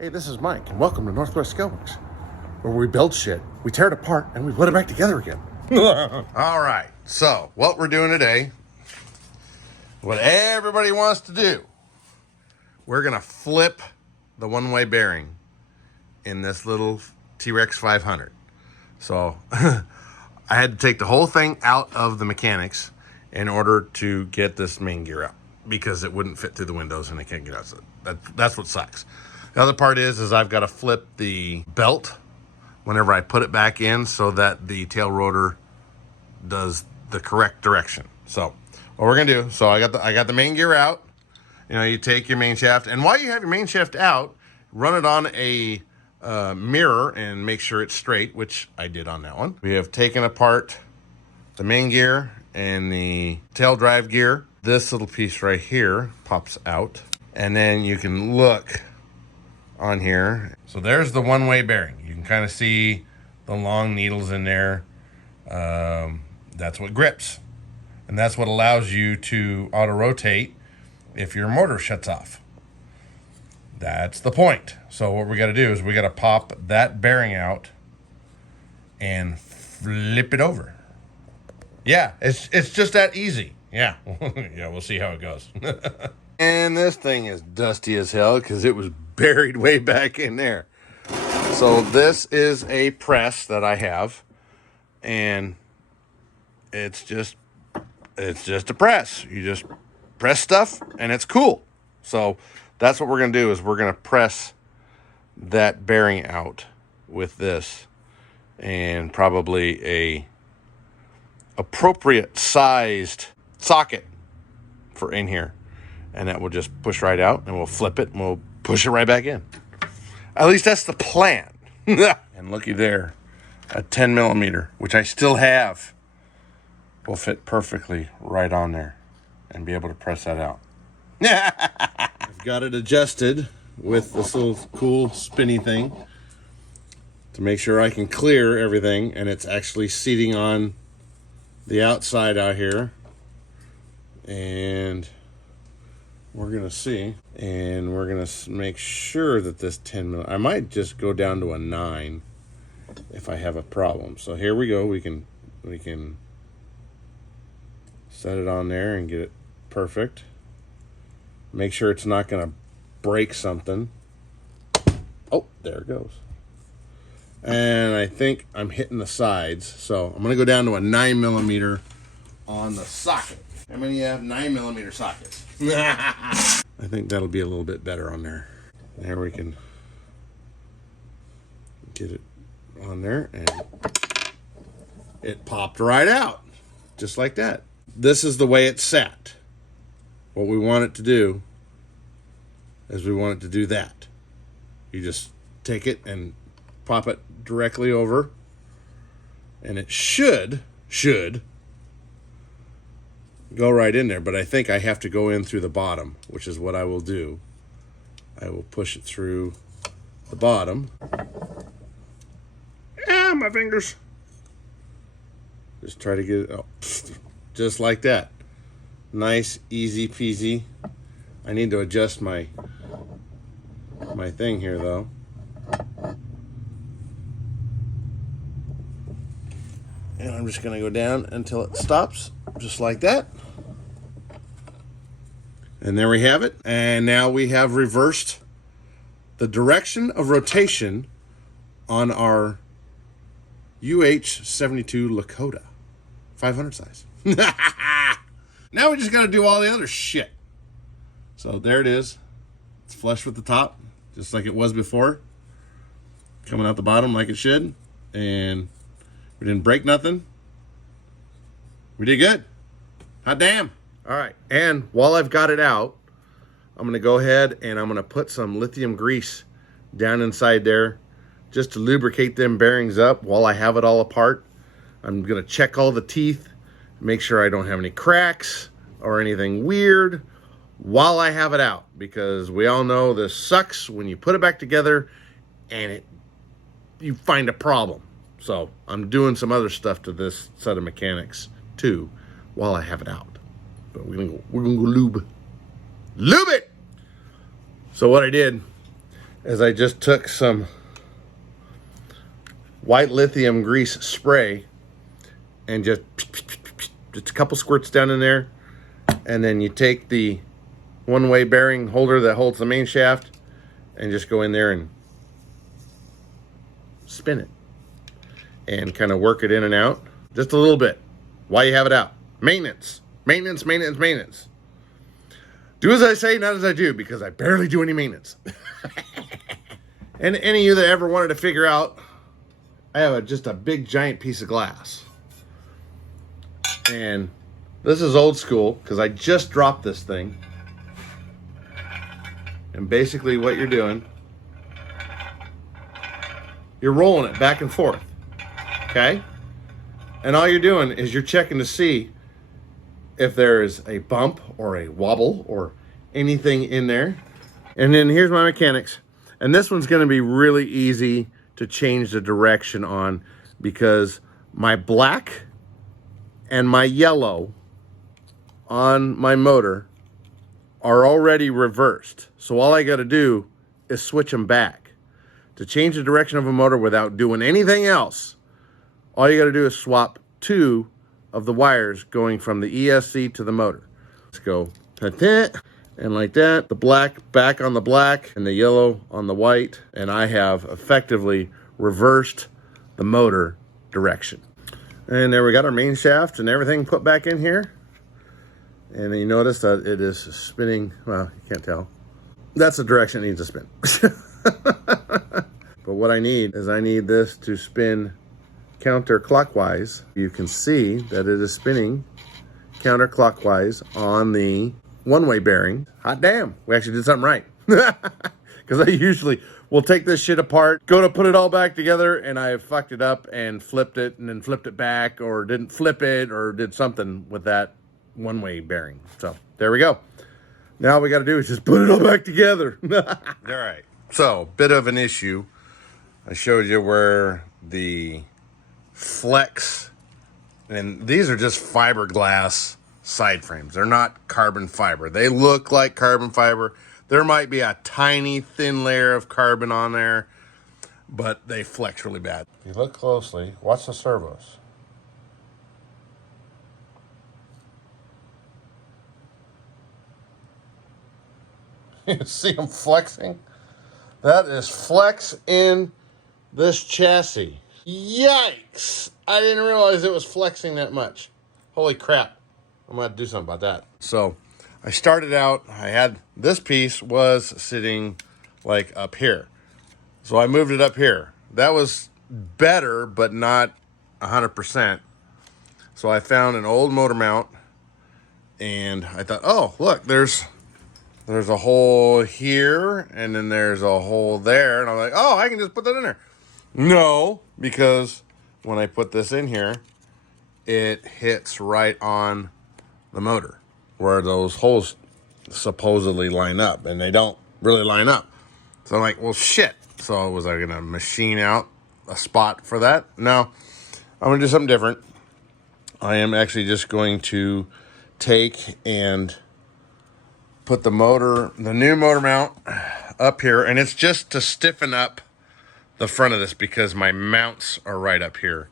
Hey, this is Mike, and welcome to Northwest Scaleworks, where we build shit, we tear it apart, and we put it back together again. All right, so what we're doing today, what everybody wants to do, we're gonna flip the one-way bearing in this little Trex 500. So I had to take the whole thing out of the mechanics in order to get this main gear out because it wouldn't fit through the windows and they can't get out. So that's what sucks. The other part is I've got to flip the belt whenever I put it back in so that the tail rotor does the correct direction. So what we're gonna do, so I got the main gear out. You know, you take your main shaft, and while you have your main shaft out, run it on a mirror and make sure it's straight, which I did on that one. We have taken apart the main gear and the tail drive gear. This little piece right here pops out, and then you can look on here. So there's the one-way bearing. You can kind of see the long needles in there. That's what grips, and that's what allows you to auto rotate if your motor shuts off. That's the point. So what we got to do is we got to pop that bearing out and flip it over. Yeah, it's just that easy. Yeah. Yeah, we'll see how it goes. And this thing is dusty as hell because it was buried way back in there. So this is a press that I have, and it's just a press. You just press stuff and it's cool. So that's what we're gonna do, is we're gonna press that bearing out with this, and probably a appropriate sized socket for in here, and that will just push right out, and we'll flip it and we'll push it right back in. At least that's the plan. And looky there, a 10 millimeter, which I still have, will fit perfectly right on there and be able to press that out. I've got it adjusted with this little cool spinny thing to make sure I can clear everything, and it's actually seating on the outside out here. And we're gonna see, and we're gonna make sure that this 10 mil, I might just go down to a 9 if I have a problem. So here we go. We can set it on there and get it perfect. Make sure it's not gonna break something. Oh, there it goes. And I think I'm hitting the sides, so I'm gonna go down to a 9 millimeter on the socket. How many have 9 millimeter sockets? I think that'll be a little bit better on there. There we can get it on there, and it popped right out, just like that. This is the way it's set. What we want it to do is we want it to do that. You just take it and pop it directly over, and it should go right in there, but I think I have to go in through the bottom, which is what I will do. I will push it through the bottom. Ah, my fingers. Just try to get it, oh, just like that. Nice, easy peasy. I need to adjust my thing here though. And I'm just gonna go down until it stops, just like that. And there we have it. And now we have reversed the direction of rotation on our UH-72 Lakota 500 size. Now we just got to do all the other shit. So there it is. It's flush with the top, just like it was before. Coming out the bottom like it should. And we didn't break nothing. We did good. Hot damn. All right, and while I've got it out, I'm gonna go ahead and I'm gonna put some lithium grease down inside there just to lubricate them bearings up while I have it all apart. I'm gonna check all the teeth, make sure I don't have any cracks or anything weird while I have it out, because we all know this sucks when you put it back together and you find a problem. So I'm doing some other stuff to this set of mechanics too while I have it out. But we're gonna go lube it. So what I did is I just took some white lithium grease spray and just a couple squirts down in there. And then you take the one-way bearing holder that holds the main shaft and just go in there and spin it and kind of work it in and out just a little bit while you have it out. Maintenance, maintenance, maintenance, maintenance. Do as I say, not as I do, because I barely do any maintenance. And any of you that ever wanted to figure out, I have just a big giant piece of glass. And this is old school because I just dropped this thing. And basically what you're doing, you're rolling it back and forth, okay? And all you're doing is you're checking to see if there is a bump or a wobble or anything in there. And then here's my mechanics. And this one's gonna be really easy to change the direction on because my black and my yellow on my motor are already reversed. So all I gotta do is switch them back. To change the direction of a motor without doing anything else, all you gotta do is swap two of the wires going from the ESC to the motor. Let's go and like that, the black back on the black and the yellow on the white, and I have effectively reversed the motor direction. And there we got our main shaft and everything put back in here. And you notice that it is spinning, well, you can't tell. That's the direction it needs to spin. But what I need is I need this to spin counterclockwise. You can see that it is spinning counterclockwise on the one-way bearing. Hot damn, we actually did something right. Because I usually will take this shit apart, go to put it all back together, and I fucked it up and flipped it and then flipped it back, or didn't flip it, or did something with that one-way bearing. So there we go. Now all we got to do is just put it all back together. All right. So bit of an issue. I showed you where the flex, and these are just fiberglass side frames. They're not carbon fiber. They look like carbon fiber. There might be a tiny thin layer of carbon on there, but they flex really bad. If you look closely, watch the servos. You see them flexing? That is flex in this chassis. Yikes! I didn't realize it was flexing that much. Holy crap. I'm gonna have to do something about that. So I started out, I had this piece was sitting like up here. So I moved it up here. That was better, but not 100%. So I found an old motor mount and I thought, oh, look, there's a hole here and then there's a hole there. And I'm like, oh, I can just put that in there. No, because when I put this in here, it hits right on the motor where those holes supposedly line up, and they don't really line up. So I'm like, well, shit. So was I gonna machine out a spot for that? No, I'm gonna do something different. I am actually just going to take and put the new motor mount up here, and it's just to stiffen up the front of this because my mounts are right up here.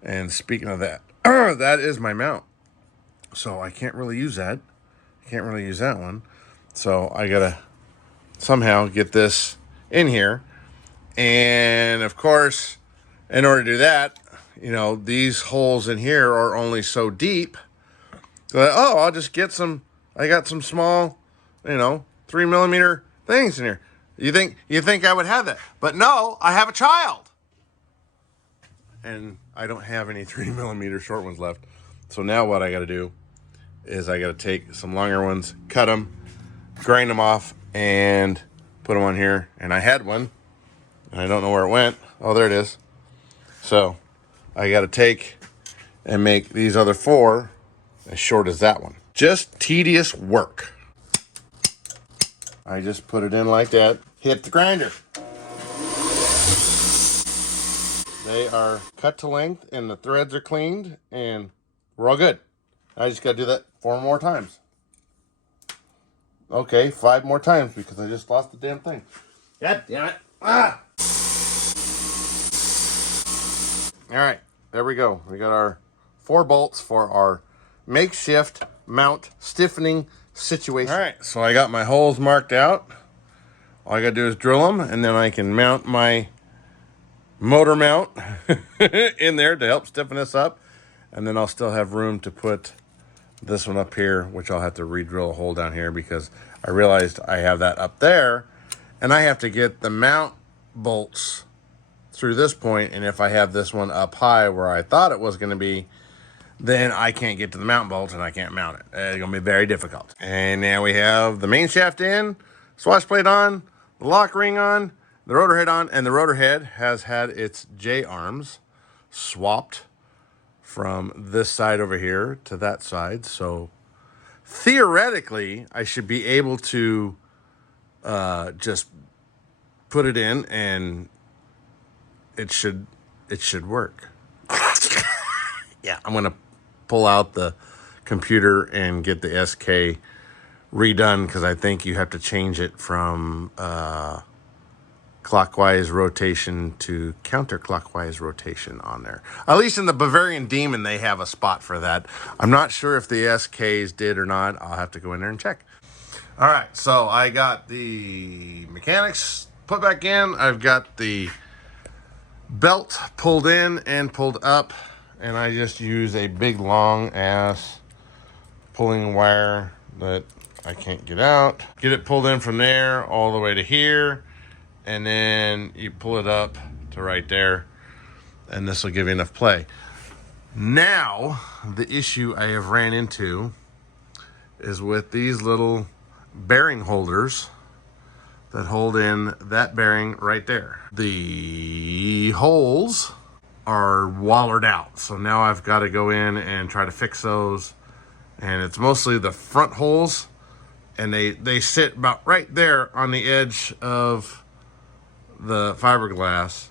And speaking of that, that is my mount. So I can't really use that. I can't really use that one. So I gotta somehow get this in here. And of course, in order to do that, you know, these holes in here are only so deep. So I'll just get I got some small, 3mm things in here. You think I would have that? But no, I have a child. And I don't have any 3mm short ones left. So now what I gotta do is I gotta take some longer ones, cut them, grind them off, and put them on here. And I had one, and I don't know where it went. Oh, there it is. So I gotta take and make these other four as short as that one. Just tedious work. I just put it in like that, hit the grinder. They are cut to length and the threads are cleaned and we're all good. I just gotta do that 4 more times. Okay, 5 more times because I just lost the damn thing. God damn it. Ah! All right, there we go. We got our 4 bolts for our makeshift mount stiffening situation. All right, so I got my holes marked out. All I gotta do is drill them, and then I can mount my motor mount in there to help stiffen this up. And then I'll still have room to put this one up here, which I'll have to re-drill a hole down here because I realized I have that up there, and I have to get the mount bolts through this point, and if I have this one up high where I thought it was going to be, then I can't get to the mount bolts and I can't mount it. It's going to be very difficult. And now we have the main shaft in, swash plate on, the lock ring on, the rotor head on, and the rotor head has had its J-arms swapped from this side over here to that side. So theoretically, I should be able to just put it in and it should work. Yeah, I'm gonna pull out the computer and get the SK redone because I think you have to change it from clockwise rotation to counterclockwise rotation on there. At least in the Bavarian Demon, they have a spot for that. I'm not sure if the SKs did or not. I'll have to go in there and check. All right, so I got the mechanics put back in. I've got the belt pulled in and pulled up, and I just use a big long ass pulling wire that I can't get out. Get it pulled in from there all the way to here, and then you pull it up to right there, and this will give you enough play. Now, the issue I have ran into is with these little bearing holders that hold in that bearing right there. The holes are wallered out, so now I've got to go in and try to fix those, and it's mostly the front holes, and they sit about right there on the edge of the fiberglass,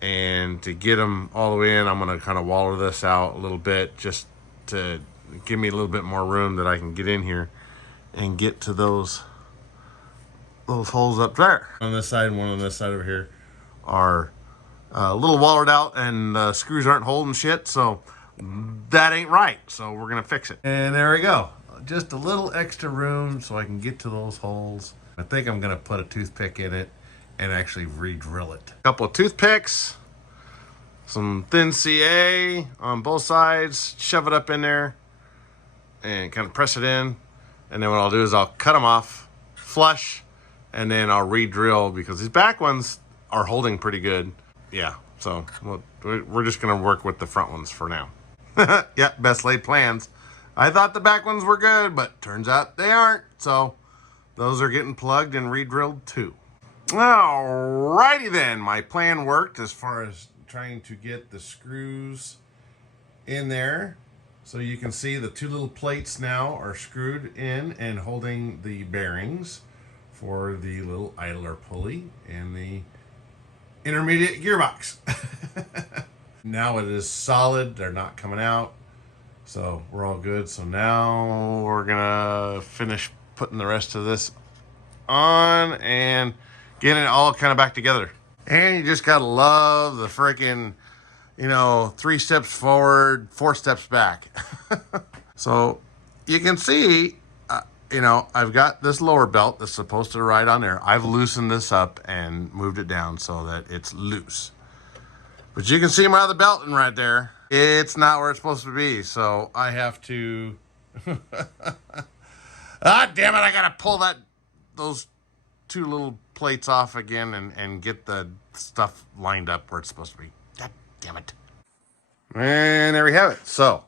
and to get them all the way in, I'm going to kind of waller this out a little bit just to give me a little bit more room that I can get in here and get to those holes up there. On this side and one on this side over here are a little wallered out, and the screws aren't holding shit, so that ain't right. So we're going to fix it. And there we go. Just a little extra room so I can get to those holes. I think I'm going to put a toothpick in it and actually re-drill it. A couple of toothpicks, some thin CA on both sides, shove it up in there and kind of press it in. And then what I'll do is I'll cut them off flush, and then I'll re-drill because these back ones are holding pretty good. Yeah, so we're just gonna work with the front ones for now. Yeah, best laid plans. I thought the back ones were good, but turns out they aren't. So those are getting plugged and re-drilled too. Alrighty then, my plan worked as far as trying to get the screws in there. So you can see the 2 little plates now are screwed in and holding the bearings for the little idler pulley and the intermediate gearbox. Now it is solid, they're not coming out, so we're all good. So now we're gonna finish putting the rest of this on and getting it all kind of back together. And you just gotta love the freaking, 3 steps forward, 4 steps back. So you can see, I've got this lower belt that's supposed to ride on there. I've loosened this up and moved it down so that it's loose. But you can see my other belting right there. It's not where it's supposed to be. So I have to, ah, damn it. I got to pull those 2 little plates off again and get the stuff lined up where it's supposed to be. God damn it. And there we have it. So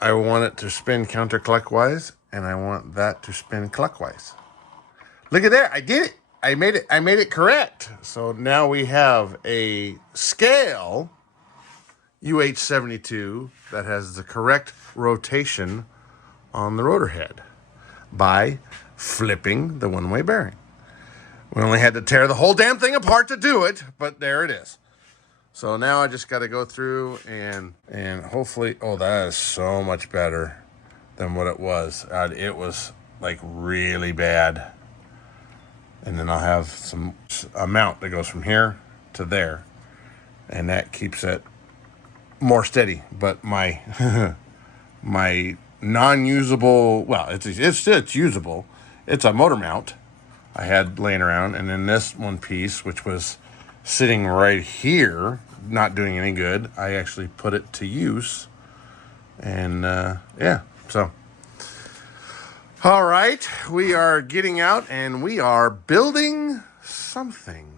I want it to spin counterclockwise, and I want that to spin clockwise. Look at there. I did it. I made it correct. So now we have a scale UH-72 that has the correct rotation on the rotor head by flipping the one-way bearing. We only had to tear the whole damn thing apart to do it, but there it is. So now I just got to go through and hopefully, oh, that is so much better than what it was. It was like really bad. And then I'll have a mount that goes from here to there, and that keeps it more steady. But my my non-usable, well, it's usable. It's a motor mount I had laying around, and then this one piece, which was sitting right here, not doing any good, I actually put it to use. And yeah, so all right, we are getting out and we are building something.